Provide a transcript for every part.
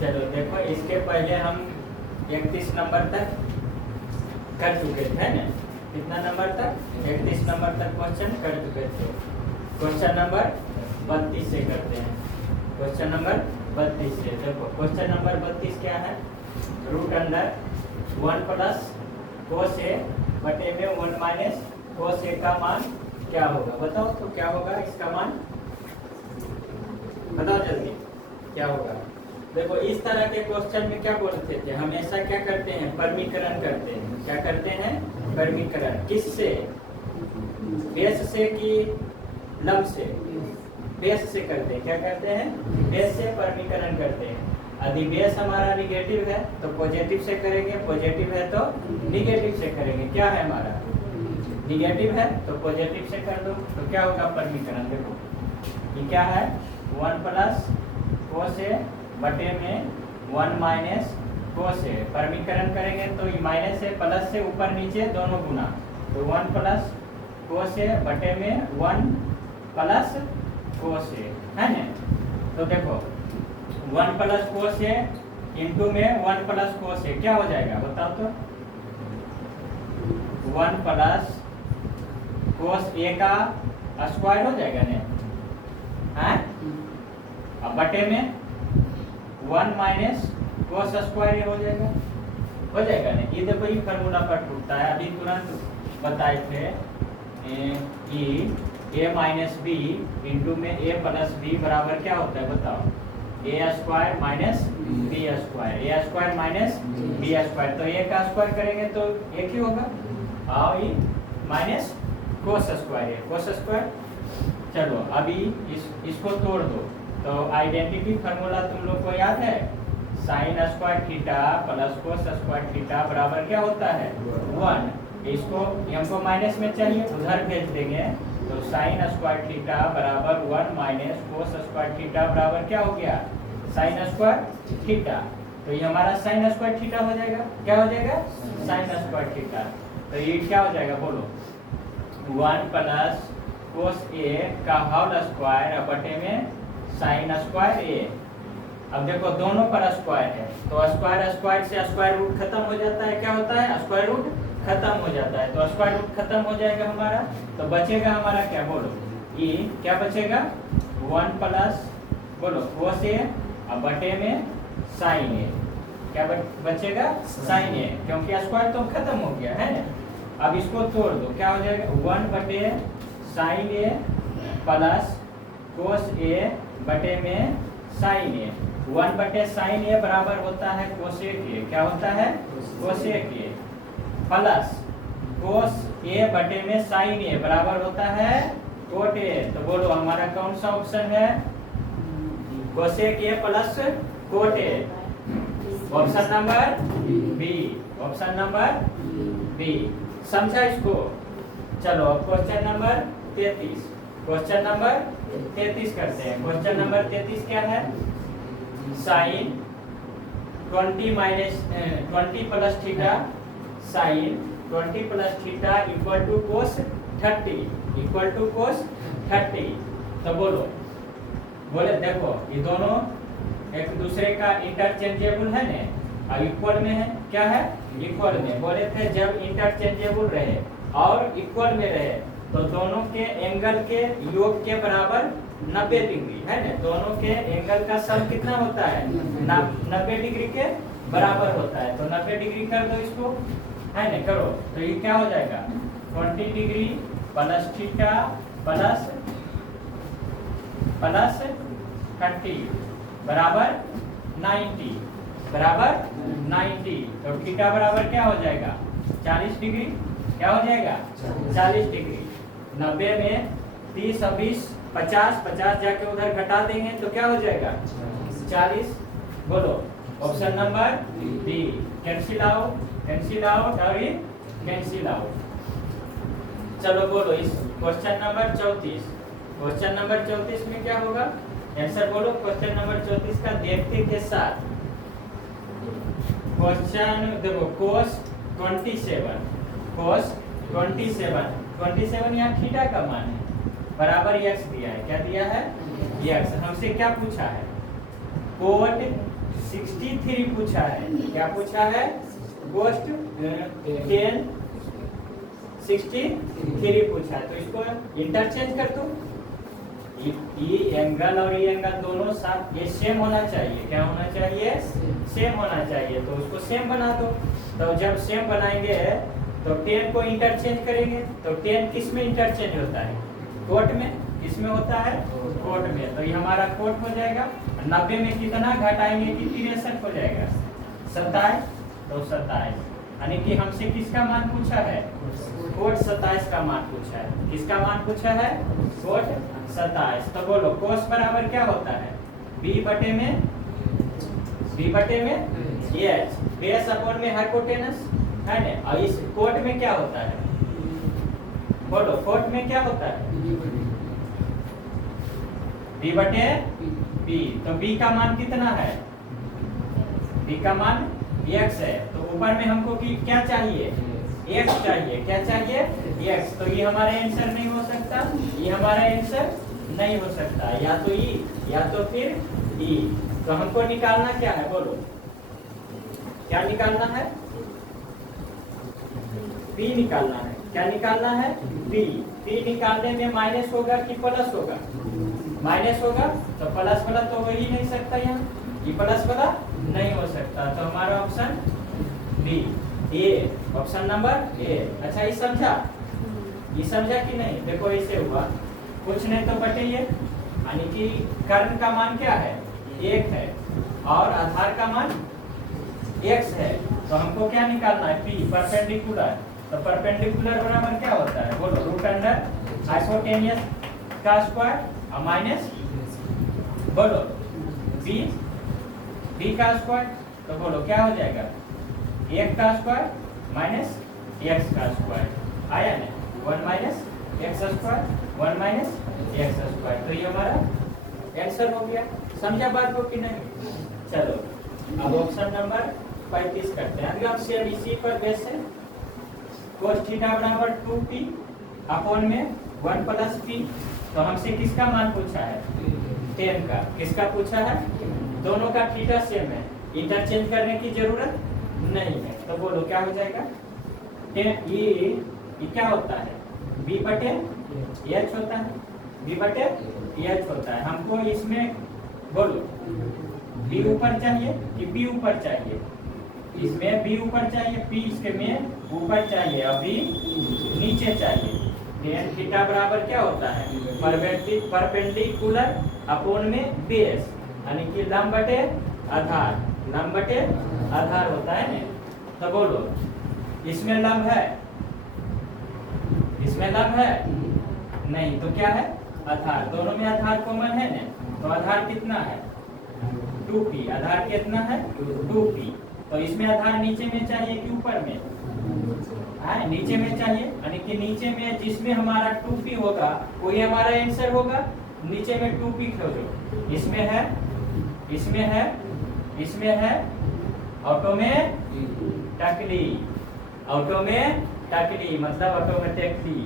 चलो देखो, इसके पहले हम 31 नंबर तक कर चुके थे ना। कितना नंबर तक? 31 नंबर तक क्वेश्चन कर चुके थे। क्वेश्चन नंबर 32 से करते हैं। क्वेश्चन नंबर 32 से देखो, क्वेश्चन नंबर 32 क्या है? रूट अंडर 1 प्लस कोस ए बटे में 1 माइनस कोस ए का मान क्या होगा? बताओ तो क्या होगा इसका मान? बताओ जल्दी क्या होगा। देखो, इस तरह के क्वेश्चन में क्या बोलते थे, हमेशा क्या करते हैं? परमीकरण करते हैं। क्या करते हैं? परमीकरण। किससे? बेस से कि लंब से? बेस से करते हैं। क्या करते हैं? बेस से परमीकरण करते हैं। यदि बेस हमारा निगेटिव है तो पॉजिटिव से करेंगे, पॉजिटिव है तो निगेटिव से करेंगे। क्या है हमारा? निगेटिव है तो पॉजिटिव से कर दो, तो क्या होगा परमीकरण? देखो ये क्या है? 1 प्लस कोस ए बटे में 1 माइनस कोस ए। परमीकरण करेंगे तो ये माइनस से प्लस से ऊपर नीचे दोनों गुना, तो 1 प्लस कोस ए बटे में 1 प्लस कोस ए है ना। तो देखो 1 प्लस कोस ए इंटू में 1 प्लस कोस ए क्या हो जाएगा? बताओ तो। 1 प्लस कोस ए का स्क्वायर हो जाएगा ना, अब बटे में 1 माइनस कोस स्क्वायर हो जाएगा। हो जाएगा ना। ये देखो, ये फार्मूला पर टूटता है। अभी तुरंत बताए थे कि a माइनस बी इंटू में a प्लस बी बराबर क्या होता है? बताओ। ए स्क्वायर माइनस बी स्क्वायर, ए स्क्वायर माइनस बी स्क्वायर। तो ए का स्क्वायर करेंगे तो एक ही होगा, और ये माइनस कोस स्क्वायर है, कोस स्क्वायर। चलो अभी इसको तोड़ दो, तो आइडेंटिटी फार्मूला तुम लोग को याद है? Sine square theta plus cos square theta बराबर क्या होता है? 1। इसको हमको माइनस में चाहिए, उधर भेज देंगे, तो साइन स्क्वायर थीटा बराबर 1 माइनस कोस स्क्वायर थीटा बराबर क्या हो गया? Sine square theta. तो ये हमारा साइन स्क्वायर थीटा हो जाएगा। क्या हो जाएगा? Sine square theta. तो ये क्या हो जाएगा बोलो? 1 प्लस कोस ए का होल स्क्वायर बटे में साइन स्क्वायर ए। अब देखो दोनों पर स्क्वायर है, तो स्क्वायर स्क्वायर से स्क्वायर रूट खत्म हो जाता है। क्या होता है? स्क्वायर रूट खत्म हो जाता है। तो स्क्वायर रूट खत्म हो जाएगा हमारा, तो बचेगा हमारा क्या? बोलो ये क्या बचेगा? 1 प्लस बोलो कोस ए अब बटे में साइन ए। क्या बचेगा? साइन ए, क्योंकि स्क्वायर तो खत्म हो गया है ना। अब इसको तोड़ दो, क्या हो जाएगा? 1 बटे साइन ए प्लस कोस ए बटे में साइन ए। 1 बटे साइन ए बराबर होता है कोसेक ए। क्या होता है? कोसेक ए प्लस कोस ए बटे में साइन ए बराबर होता है कोट ए। तो बोलो हमारा कौन सा ऑप्शन है? Cosec A plus cot A. Option number B. Option number B. समझा इसको? चलो क्वेश्चन नंबर 33। क्वेश्चन नंबर 33 करते हैं। क्वेश्चन नंबर 33 क्या है? Sine 20 plus theta sine 20 plus theta equal to cos 30 equal to cos 30। तो बोलो बोले देखो ये दोनों एक दूसरे का इंटरचेंजेबल है ना, और इक्वल में है। क्या है? इक्वल में। बोले थे जब इंटरचेंजेबल रहे और इक्वल में रहे तो दोनों के एंगल के योग के बराबर 90 डिग्री है ना। दोनों के एंगल का सम कितना होता है? 90 डिग्री के बराबर होता है। तो 90 डिग्री कर दो इसको, है ना। करो तो ये क्या हो जाएगा? 20 डिग्री प्लस थीटा प्लस 30 बराबर 90 बराबर 90। तो थीटा बराबर क्या हो जाएगा? 40 डिग्री। क्या हो जाएगा? 40 डिग्री। 90 में 30 और 20 50 50 जाके उधर घटा देंगे तो क्या हो जाएगा? 40। बोलो option number B. Cancel out और ये कैंसिल आउट। चलो बोलो इस क्वेश्चन नंबर 34। क्वेश्चन नंबर 34 में क्या होगा? आंसर बोलो क्वेश्चन नंबर 34 का देखते के साथ। क्वेश्चन देखो कोस 27 यहाँ थीटा का मान है, बराबर x दिया है। क्या दिया है? x। हमसे क्या पूछा है? कोट 63 पूछा है। क्या पूछा है? कोस्ट 10 63 पूछा है। तो इसको इंटरचेंज कर दो। ये एंगल और ये एंगल दोनों साथ ये सेम होना चाहिए। क्या होना चाहिए? सेम होना चाहिए। तो उसको सेम बना दो। तो जब सेम बनाएंगे तो 10 को इंटरचेंज करेंगे। तो 10 किस में इंटरचेंज होता है? कोट में। किसमें होता है? कोट में। तो ये हमारा कोट हो जाएगा। 90 में कितना घटाएंगे कि 63 हो जाएगा? 27। तो 27 यानी कि हमसे किसका मान पूछा है? कोट 27 का मान पूछा है। किसका मान पूछा है? कोट 27। तो बोलो कोस बराबर क्या होता है? बी बटे में एच बेस अपॉन में हाइपोटेनस है ना। और इस कोट में क्या होता है? बोलो कोट में क्या होता है? बी बटे बी। तो बी का मान कितना है? बी का मान x है। तो ऊपर में हमको क्या चाहिए? x चाहिए। क्या चाहिए? x। तो ये हमारा आंसर नहीं हो सकता। ये हमारा आंसर नहीं हो सकता। या तो ई या तो फिर ई। तो हमको निकालना क्या है? बोलो क्या निकालना है? p निकालना है। क्या निकालना है? p निकालने में माइनस होगा कि प्लस होगा? माइनस होगा। तो प्लस वाला तो हो ही नहीं सकता। यहाँ ये प्लस वाला नहीं हो सकता। तो हमारा option B A, option number A. अच्छा ये समझा? ये समझा कि नहीं? देखो ऐसे हुआ कुछ नहीं तो बटे ये यानी कि कर्ण का मान क्या है? 1 है और आधार का मान x है। तो हमको क्या निकालना है? p perpendicular. तो परपेंडिकुलर बराबर क्या होता है? बोलो रूट अंडर हाइपोटेनियस का स्क्वायर और माइनस बोलो b का स्क्वायर। तो बोलो क्या हो जाएगा? 1 का स्क्वायर माइनस x का स्क्वायर आया ना। 1 minus x square 1 minus x square. तो ये हमारा आंसर हो गया। समझा बात को कि नहीं? चलो अब ऑप्शन नंबर 35 करते हैं। अगर हम CBC पर बेस है cos थीटा बराबर 2p अपॉन में 1 प्लस p। तो हमसे किसका मान पूछा है? 10 का। किसका पूछा है? दोनों का थीटा सेम है। इंटरचेंज करने की जरूरत नहीं है। तो बोलो क्या हो जाएगा? ये क्या होता है? b बटे h होता है। b बटे h होता है। हमको इसमें बोलो b ऊपर चाहिए कि b ऊपर चाहिए? इसमें b ऊपर चाहिए, p इसके में ऊपर चाहिए और b नीचे चाहिए। tan थीटा बराबर क्या होता है? परपेंडिकुलर अपॉन में बेस यानी कि लंब बटे आधार। लंब बटे आधार होता है ना। तो बोलो इसमें लंब है? इसमें लंब है नहीं। तो क्या है? आधार। दोनों में आधार कॉमन है ना। तो आधार कितना है? 2p। आधार कितना है? 2p। तो इसमें आधार नीचे में चाहिए कि ऊपर में? नीचे में चाहिए यानी कि नीचे में जिसमें हमारा 2p होगा वही हमारा आंसर होगा। नीचे में 2p खोजो। इसमें है, इसमें है, इसमें है ऑटोमेटिकली। ऑटोमेटिकली मतलब ऑटोमेटिकली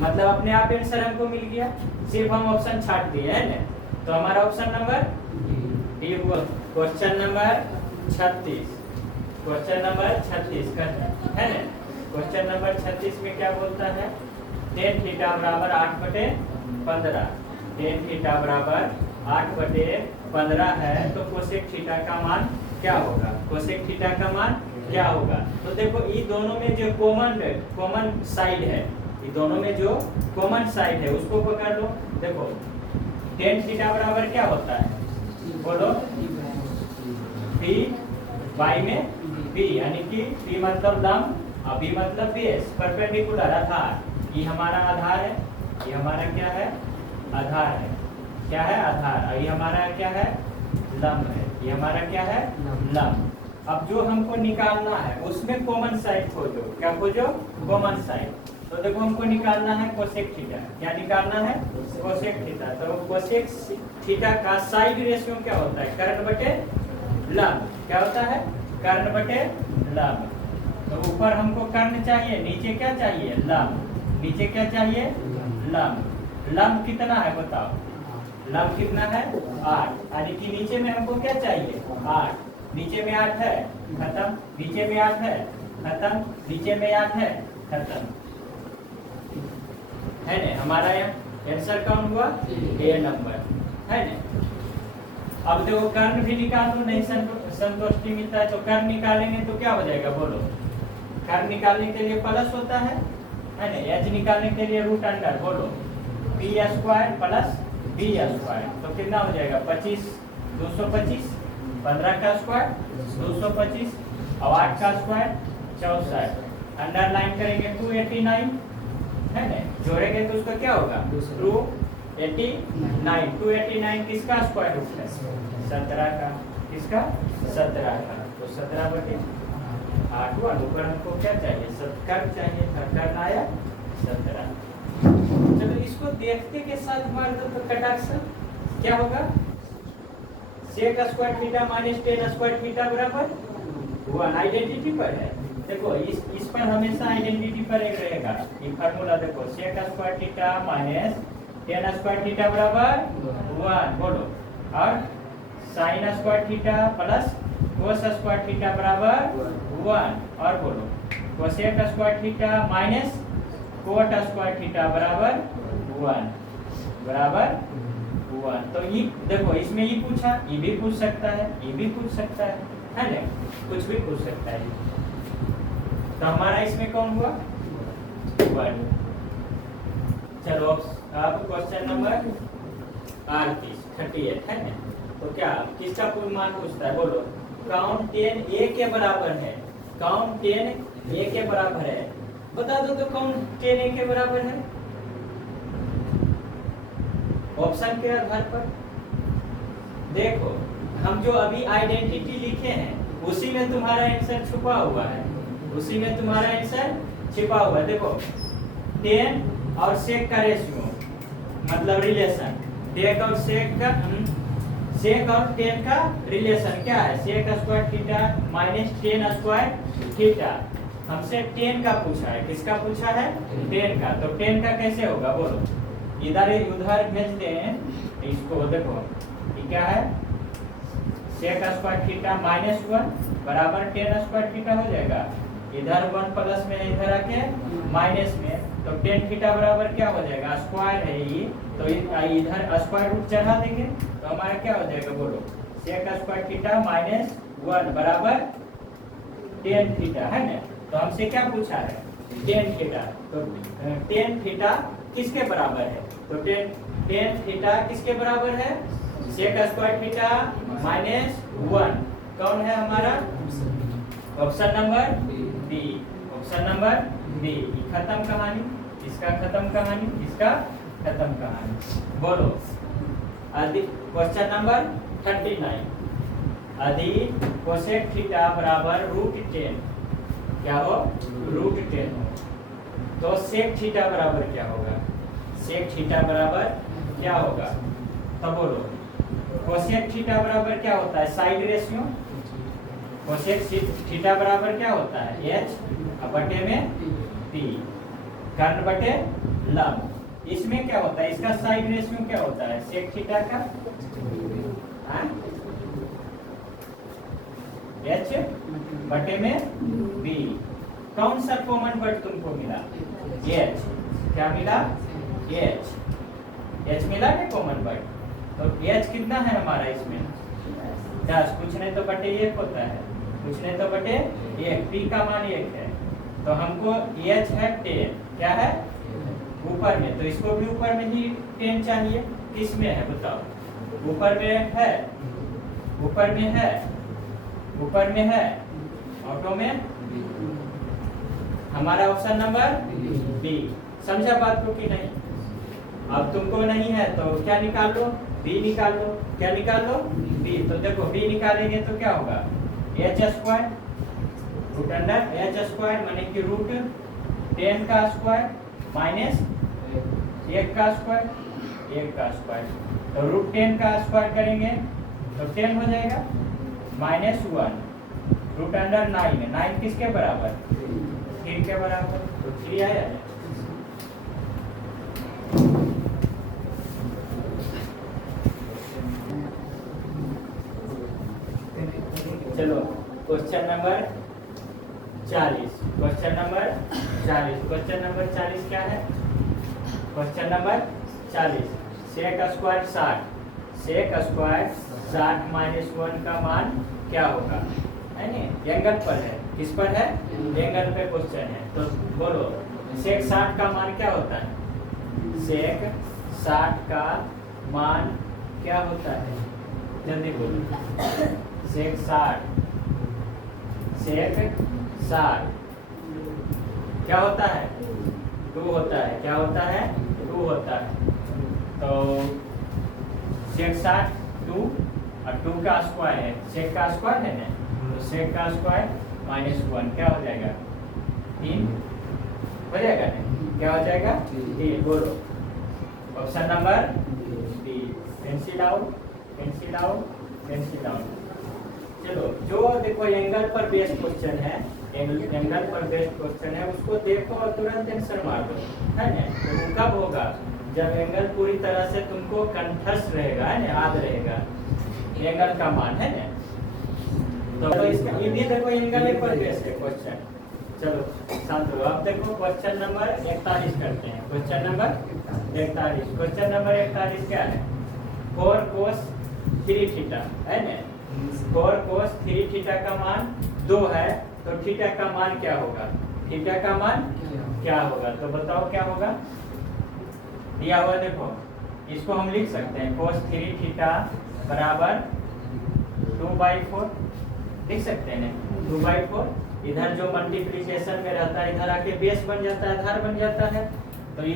मतलब अपने आप आंसर हमको मिल गया। सिर्फ हम ऑप्शन छाट दिए है ना। तो हमारा ऑप्शन नंबर डी हुआ। Question number 36। क्वेश्चन नंबर 36 का है ना। क्वेश्चन नंबर 36 में क्या बोलता है? tan थीटा बराबर 8/15। tan थीटा बराबर 8/15 है। तो कोसेक थीटा का मान क्या होगा? कोसेक थीटा का मान क्या होगा? तो देखो ये दोनों में जो कॉमन साइड है, ये दोनों में जो कॉमन साइड है उसको पकड़ लो। देखो tan थीटा बराबर क्या होता है? बोलो p y में b यानी कि p मतलब लंब और b मतलब बेस। परपेंडिकुलर आधार। ये हमारा आधार है। ये हमारा क्या है? आधार है। क्या है? आधार। और ये हमारा क्या है? लंब है। ये हमारा क्या है? लंब। अब जो हमको निकालना है उसमें कॉमन साइड खोजो। क्या खोजो? Common side. तो देखो हमको निकालना है कोसेक थीटा। क्या निकालना है? Cosec theta. तो कोसेक थीटा का साइड रेशियो क्या होता है? कर्ण बटे लंब। क्या होता है? कर्ण बटे लंब। तो ऊपर हमको कर्ण चाहिए, नीचे क्या चाहिए? लंब। नीचे क्या चाहिए? लंब। लंब कितना है बताओ? लंब कितना है 8, यानी कि नीचे में हमको क्या चाहिए 8, नीचे में 8 है खत्म, नीचे में 8 है खत्म, नीचे में 8 है खत्म, है ना। हमारा यहाँ आंसर कौन हुआ ए नंबर, है ना। अब देखो कर्ण भी निकाल दो, नहीं संतुष्टि मिलता है तो कर्ण निकालेंगे तो क्या हो जाएगा बोलो। कर्ण निकालने के लिए प्लस होता है ना। एच निकालने के लिए रूट अंडर बोलो B square plus B square, तो कितना हो जाएगा 25, 225, 15 का स्क्वायर 225 और 8 का स्क्वायर 64, अंडरलाइन करेंगे 289, है ना। जोड़ेंगे तो उसका क्या होगा 289, 289 किसका स्क्वायर रूट है 17 का, किसका 17 का, तो 17/8 हुआ। ऊपर हमको क्या चाहिए कर्व चाहिए था, कर्व आया 17। चलो इसको देखते के साथ मार दो तो कटाक्ष क्या होगा sec square theta minus tan square theta बराबर 1, आइडेंटिटी पर है। देखो इस पर हमेशा आइडेंटिटी पर एक रहेगा। ये फार्मूला देखो sec square theta minus tan square theta बराबर 1 बोलो, और sin square theta plus cos square theta बराबर 1, और बोलो cosec square theta minus cot square theta बराबर 1 बराबर 1। तो ये देखो इसमें ये पूछा, ये भी पूछ सकता है, ये भी पूछ सकता है ना, कुछ भी पूछ सकता है। तो हमारा इसमें कौन हुआ 1। चलो अब क्वेश्चन नंबर 38 है ना। तो क्या किसका पूर्ण मान पूछता है बोलो। काउंट 10 a के बराबर है, काउंट 10 a के बराबर है, बता दो तो काउंट 10 a के बराबर है ऑप्शन के आधार पर। देखो हम जो अभी आइडेंटिटी लिखे हैं उसी में तुम्हारा आंसर छुपा हुआ है, उसी में तुम्हारा आंसर छिपा हुआ है। देखो 10 और sec का रेशियो मतलब रिलेशन, sec और sec का sec और tan का रिलेशन क्या है sec square theta minus tan square theta. हमसे tan का पूछा है, किसका पूछा है tan का, तो tan का कैसे होगा बोलो। इधर उधर भेजते हैं इसको, देखो ये क्या है sec स्क्वायर थीटा माइनस 1 बराबर tan स्क्वायर थीटा हो जाएगा। इधर 1 प्लस में इधर आके माइनस में, तो tan थीटा बराबर क्या हो जाएगा स्क्वायर है ये, तो इधर स्क्वायर रूट चढ़ा देंगे तो हमारा क्या हो जाएगा बोलो sec स्क्वायर थीटा माइनस 1 बराबर tan थीटा, है ना। तो हमसे क्या पूछा है tan थीटा, तो tan थीटा किसके बराबर है, तो tan थीटा किसके बराबर है sec स्क्वायर थीटा माइनस 1, कौन है हमारा option number B, option number B. खत्म कहानी, इसका खत्म कहानी, इसका खत्म कहानी। बोलो क्वेश्चन नंबर 39 अधिक कोसेक थीटा बराबर √10 क्या हो √10 हो, तो सेक थीटा बराबर क्या होगा, सेक थीटा बराबर क्या होगा, तो बोलो कोसेक थीटा बराबर क्या होता है साइड रेशियो, कोसेक थीटा बराबर क्या होता है h बटे में p कर्ण बटे लंब। इसमें क्या होता है इसका साइड रेशियो क्या होता है सेक थीटा का h बटे में b। कौन सा कॉमन वर्ड तुमको मिला h, क्या मिला h मिला ना कॉमन वर्ड, तो h कितना है हमारा इसमें 10, कुछ नहीं तो बटे 1 होता है, कुछ नहीं तो बटे 1, p का मान 1 है, तो हमको h है 10 क्या है ऊपर में, तो इसको भी ऊपर में ही 10 चाहिए, किस में है बताओ, ऊपर में है, ऊपर में है, ऊपर में है, ऑटो में हमारा ऑप्शन नंबर बी। समझा बात को कि नहीं। अब तुमको नहीं है तो क्या निकाल लो बी निकाल लो, क्या निकाल लो बी। तो देखो बी निकालेंगे तो क्या होगा h square root under h square माने कि √10 का स्क्वायर माइनस 1 का स्क्वायर, 1 का स्क्वायर, तो √10 का स्क्वायर करेंगे तो 10 हो जाएगा माइनस 1 रूट अंडर 9 किसके बराबर 3 के बराबर, तो 3 आया। चलो question number 40, question number 40, question number 40 क्या है? Question number 40, sec square 60, sec square 60 minus 1 का मान क्या होगा? है नहीं, एंगल पर है। किस पर है? एंगल पे क्वेश्चन है। तो बोलो सेक 60 का मान क्या होता है? सेक 60 का मान क्या होता है? जल्दी बोलो। सेक 60, सेक 60 क्या होता है? 2 होता है। क्या होता है? 2 होता है। तो सेक 60 2 और 2 का स्क्वायर है, सेक का स्क्वायर है ना, तो सेक का स्क्वायर माइनस 1 क्या हो जाएगा? 3 हो जाएगा ना? क्या हो जाएगा? 3। बोलो option number D. Pencil out, pencil out, pencil out. चलो जो देखो एंगल पर बेस्ड क्वेश्चन है, एंगल पर बेस्ड क्वेश्चन है, उसको देखो और तुरंत आंसर मार दो, है ना? तो कब होगा? जब एंगल पूरी तरह से तुमको कंठस्थ रहेगा, है ना, याद रहेगा एंगल का मान, है ना? तो इसका ये भी देखो एंगल पर बेस्ड है क्वेश्चन। चलो शांत रहो। अब देखो क्वेश्चन नंबर 41 करते हैं। क्वेश्चन नंबर 41, क्वेश्चन नंबर 41 क्या है? 4 cos 3 थीटा, है ना? 4 cos 3 थीटा का मान 2 है, तो थीटा का मान क्या होगा? थीटा का मान क्या होगा? तो बताओ क्या होगा? दिया हुआ देखो, इसको हम लिख सकते हैं cos 3 थीटा बराबर 2/4, लिख सकते हैं ना, 2/4। इधर जो मल्टीप्लिकेशन में रहता है इधर आके बेस बन जाता है, आधार बन जाता है, तो ये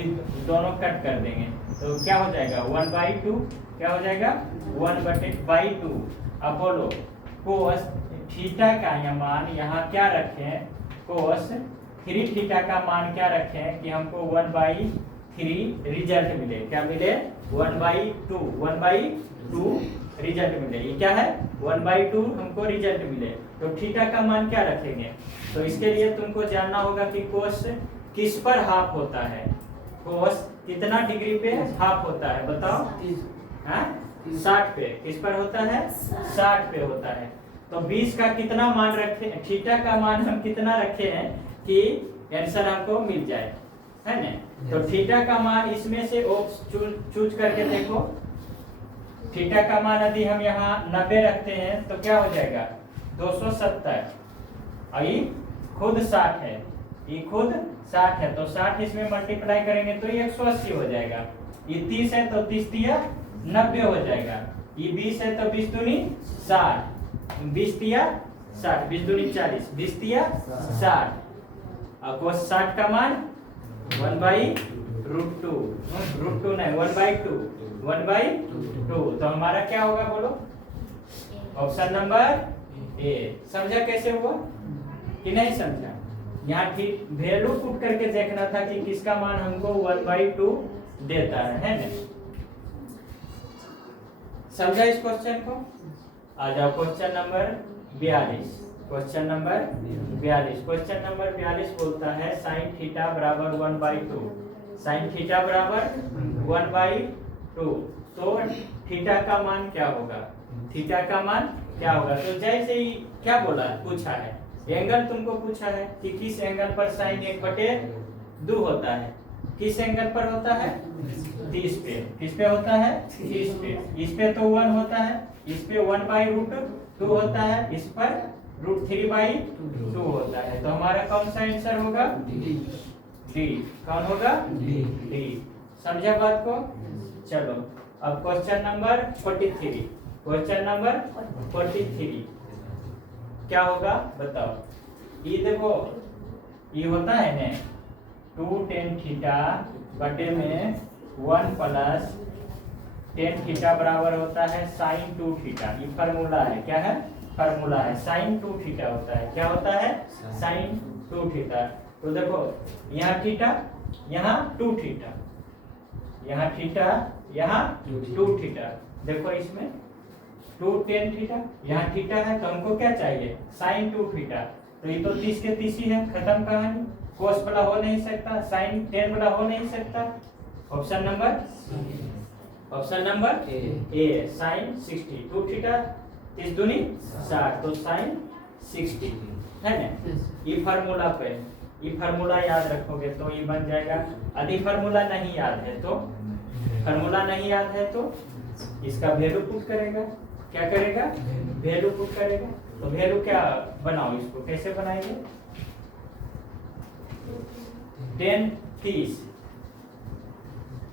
दोनों कट कर देंगे, तो क्या हो जाएगा? 1/2। क्या हो जाएगा? 1/2। अब बोलो कोस थीटा का यह मान यहाँ क्या रखें? कोस 3 थीटा का मान क्या रखें कि हमको 1/3 रिजल्ट मिले? क्या मिले? 1/2, 1/2 रिजल्ट मिले। ये क्या है? 1/2 हमको रिजल्ट मिले। तो थीटा का मान क्या रखेंगे? तो इसके लिए तुमको जानना होगा कि कोस किस पर हाफ होता है। कोस कितना डिग्री पे हाफ होता है? बताओ। 60 पे। किस पर होता है? 60 पे होता है। तो 20 का कितना मान रखे? थीटा का मान हम कितना रखे हैं कि आंसर हमको मिल जाए, है ना? तो थीटा का मान इसमें से चूज करके देखो। थीटा का मान यदि हम यहाँ 90 रखते हैं तो क्या हो जाएगा? 270। और ये खुद 60 है, ये खुद 60 है, तो 60 इसमें मल्टीप्लाई करेंगे तो ये 180 हो जाएगा। ये 30 है तो 30 तिया 90 हो जाएगा। ये 20 है तो 20 दूनी 60, 20 तिया 60, 20 दूनी 40, 20 तिया 60। और cos 60 का मान 1/√2, √2 नहीं 1/2, 1/2। तो हमारा क्या होगा बोलो? ऑप्शन नंबर ए। समझा कैसे हुआ कि नहीं समझा? यहाँ ठीक वैल्यू पुट करके देखना था कि किसका मान हमको 1/2 देता है ना? समझा इस क्वेश्चन को? आ जाओ question number 42। Question number 42, question number 42 बोलता है sin थीटा बराबर 1/2, sin थीटा बराबर 1/2। तो थीटा का मान क्या होगा? थीटा का मान क्या होगा? तो जैसे ही क्या बोला, पूछा है एंगल तुमको पूछा है कि किस एंगल पर sin 1/2 होता है। किस एंगल पर होता है? 30 पे। किस पे होता है? 30 पे। इस पे तो 1 होता है, इस पे 1/√2 होता है, इस पर √3/2 होता है। तो हमारा कौन सा आंसर होगा? डी। कौन होगा? डी। समझा बात को? चलो अब क्वेश्चन नंबर 43, क्वेश्चन नंबर 43 क्या होगा बताओ। ये देखो ये होता है ना 2 tan थीटा बटे में 1 + tan थीटा बराबर होता है sin 2 थीटा। ये फार्मूला है, क्या है? फार्मूला है। sin 2 थीटा होता है, क्या होता है? sin 2 theta. तो देखो यहाँ थीटा, यहाँ 2 थीटा, यहाँ थीटा, यहाँ 2 थीटा। देखो इसमें 2 tan थीटा, यहाँ थीटा है, तो हमको क्या चाहिए? sin 2 theta. तो ये तो 30 के 30 ही है, खत्म कहानी। cos वाला हो नहीं सकता, sin 10 वाला हो नहीं सकता। ऑप्शन नंबर, ऑप्शन नंबर ए sin 60। 2 थीटा 30 दूनी 60, तो साइन 60 है ना। ये फार्मूला पे ये फार्मूला याद रखोगे तो ये बन जाएगा। यदि फार्मूला नहीं याद है तो इसका वैल्यू पुट करेगा। क्या करेगा? वैल्यू पुट करेगा। तो वैल्यू क्या बनाओ, इसको कैसे बनाएंगे? 10 30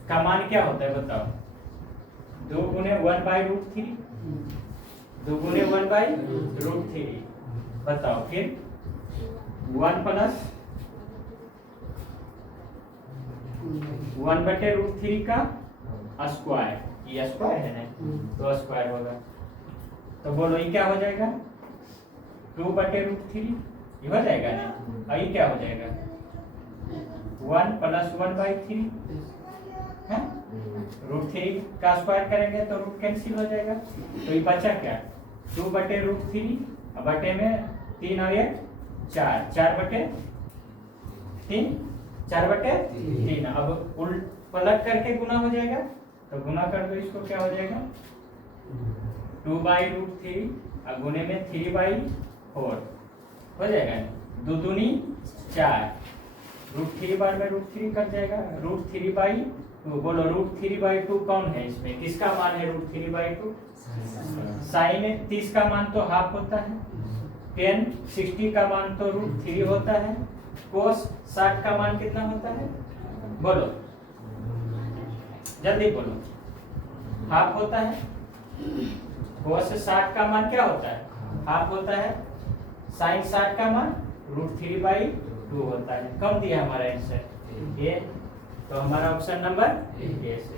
का मान क्या होता है बताओ? 2 गुने 1/√3, 2 गुने 1/√3। बताओ फिर 1 प्लस 1/√3 का स्क्वायर, ये स्क्वायर है ना, तो स्क्वायर होगा। तो बोलो ये क्या हो जाएगा? 2/√3 ये हो जाएगा ना। और ये क्या हो जाएगा? 1 प्लस 1/3 है। √3 का स्क्वायर करेंगे तो रूट कैंसिल हो जाएगा। तो ये बचा क्या? 2/√3 बटे में 3 और 1 4, 4/3, 4/3। अब उल्ट पलट करके गुना हो जाएगा, तो गुना कर दो इसको, क्या हो जाएगा? 2/√3 और गुने में 3/4 हो जाएगा। 2 दूनी 4, √3 बार में √3 कट जाएगा। √3/2 बोलो √3/2 कौन है इसमें? किसका मान है √3/2? साइन 30 का मान तो हाफ होता है, tan 60 का मान तो √3 होता है, cos 60 का मान कितना होता है? बोलो जल्दी बोलो। हाफ होता है। cos 60 का मान क्या होता है? हाफ होता है। sin 60 का मान √3/2 होता है। कम दिया हमारा आंसर ये, तो हमारा ऑप्शन नंबर ए से।